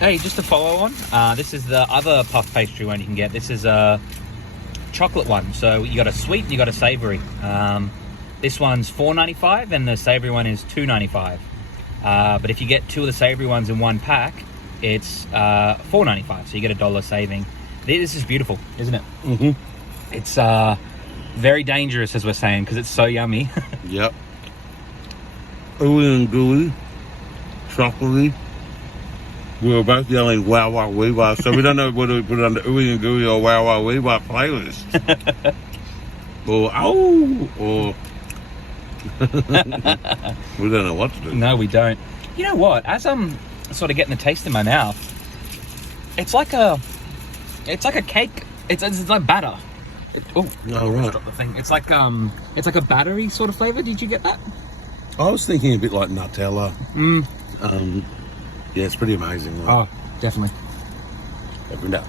Hey, just to follow on, this is the other puff pastry one you can get. This is a chocolate one. So you got a sweet and you got a savory. This one's $4.95 and the savory one is $2.95. But if you get two of the savory ones in one pack, it's $4.95. So you get $1 saving. This is beautiful, isn't it? Mm-hmm. It's very dangerous, as we're saying, because it's so yummy. Yep. Ooey and gooey, chocolatey. We were both yelling wow wow wee wow, so we don't know whether we put it under ooey and gooey or wow wow wee wow playlist. Or or we don't know what to do. No, we don't. You know what? As I'm sort of getting the taste in my mouth, it's like a cake. It's like batter. Oh right. Drop the thing. It's like a battery sort of flavor. Did you get that? I was thinking a bit like Nutella. Yeah, it's pretty amazing. Oh, definitely. Opened up.